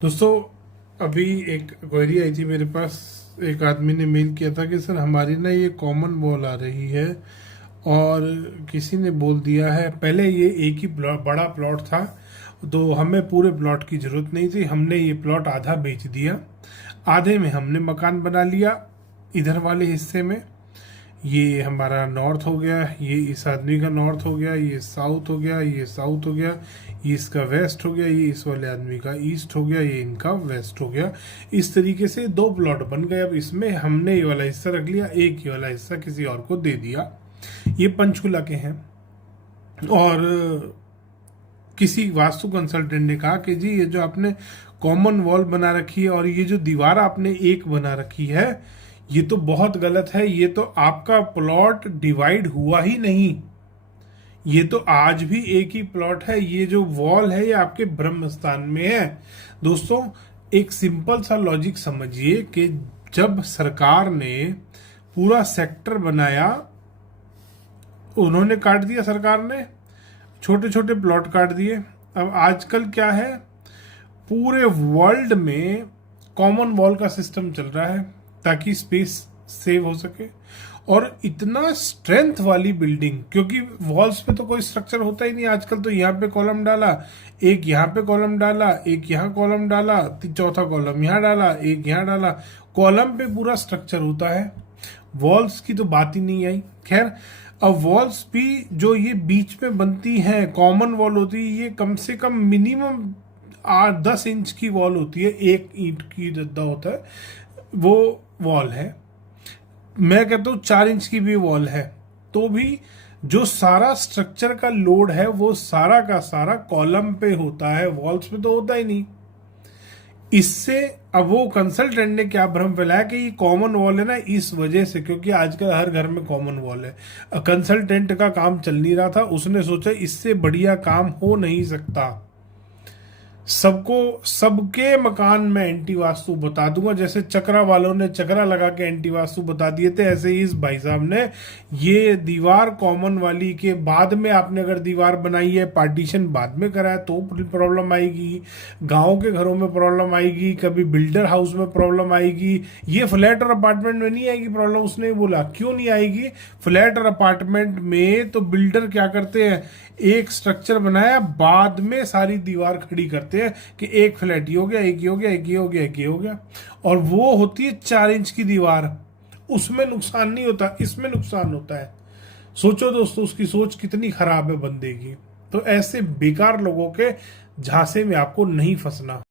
दोस्तों, अभी एक क्वेरी आई थी मेरे पास। एक आदमी ने मेल किया था कि सर हमारी ना ये कॉमन वॉल आ रही है और किसी ने बोल दिया है। पहले ये एक ही बड़ा प्लॉट था तो हमें पूरे प्लॉट की ज़रूरत नहीं थी। हमने ये प्लॉट आधा बेच दिया, आधे में हमने मकान बना लिया। इधर वाले हिस्से में ये हमारा नॉर्थ हो गया, ये इस आदमी का नॉर्थ हो गया, ये साउथ हो गया, ये साउथ हो गया, ये इसका वेस्ट हो गया, ये इस वाले आदमी का ईस्ट हो गया, ये इनका वेस्ट हो गया। इस तरीके से दो प्लॉट बन गए। अब इसमें हमने ये वाला हिस्सा रख लिया, एक ये वाला हिस्सा किसी और को दे दिया। ये पंचकुला के हैं और किसी वास्तु कंसल्टेंट ने कहा कि जी ये जो आपने कॉमन वॉल बना रखी है और ये जो दीवार आपने एक बना रखी है, ये तो बहुत गलत है। ये तो आपका प्लॉट डिवाइड हुआ ही नहीं, ये तो आज भी एक ही प्लॉट है। ये जो वॉल है ये आपके ब्रह्म स्थान में है। दोस्तों, एक सिंपल सा लॉजिक समझिए कि जब सरकार ने पूरा सेक्टर बनाया, उन्होंने काट दिया, सरकार ने छोटे छोटे प्लॉट काट दिए। अब आजकल क्या है, पूरे वर्ल्ड में कॉमन वॉल का सिस्टम चल रहा है ताकि स्पेस सेव हो सके। और इतना स्ट्रेंथ वाली बिल्डिंग, क्योंकि वॉल्स पे तो कोई स्ट्रक्चर होता ही नहीं आजकल। तो यहाँ पे कॉलम डाला, एक यहाँ पे कॉलम डाला, एक यहाँ कॉलम डाला, चौथा कॉलम यहाँ डाला, एक यहाँ डाला, कॉलम पे पूरा स्ट्रक्चर होता है। वॉल्स की तो बात ही नहीं आई। खैर, अब वॉल्स भी जो ये बीच में बनती हैं, कॉमन वॉल होती है, ये कम से कम मिनिमम 8-10 इंच की वॉल होती है। एक ईंट की जितना होता है वो वॉल है। मैं कहता हूँ 4 इंच की भी वॉल है, तो भी जो सारा स्ट्रक्चर का लोड है वो सारा का सारा कॉलम पे होता है, वॉल्स पे तो होता ही नहीं। इससे अब वो कंसल्टेंट ने क्या भ्रम फैलाया कि ये कॉमन वॉल है ना, इस वजह से, क्योंकि आजकल हर घर में कॉमन वॉल है। कंसल्टेंट का काम चल नहीं रहा था, उसने सोचा इससे बढ़िया काम हो नहीं सकता। सबको सबके मकान में एंटी वास्तु बता दूंगा। जैसे चक्रा वालों ने चक्रा लगा के एंटी वास्तु बता दिए थे, ऐसे ही इस भाई साहब ने ये दीवार कॉमन वाली के बाद में आपने अगर दीवार बनाई है, पार्टीशन बाद में करा है, तो प्रॉब्लम आएगी। गांव के घरों में प्रॉब्लम आएगी, कभी बिल्डर हाउस में प्रॉब्लम आएगी। ये फ्लैट और अपार्टमेंट में नहीं आएगी प्रॉब्लम। उसने बोला क्यों नहीं आएगी? फ्लैट और अपार्टमेंट में तो बिल्डर क्या करते हैं, एक स्ट्रक्चर बनाया, बाद में सारी दीवार खड़ी करते हैं कि एक फ्लैट ये हो गया, एक ये हो गया, एक ये हो गया, एक ये हो गया। और वो होती है 4 इंच की दीवार। उसमें नुकसान नहीं होता, इसमें नुकसान होता है। सोचो दोस्तों, उसकी सोच कितनी खराब है बंदे की। तो ऐसे बेकार लोगों के झांसे में आपको नहीं फंसना।